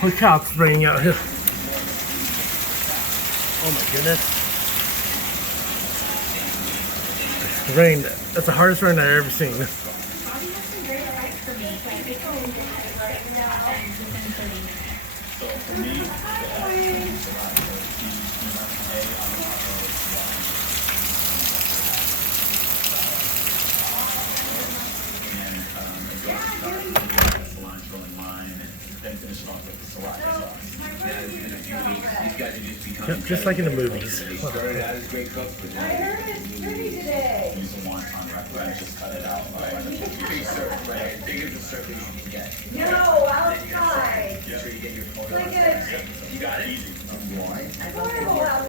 Holy cow, it's raining out here. Oh my goodness. Rain. That's the hardest rain I've ever seen. Yep, just like in the movies. I heard it's pretty today. No, outside. Like a horrible outside.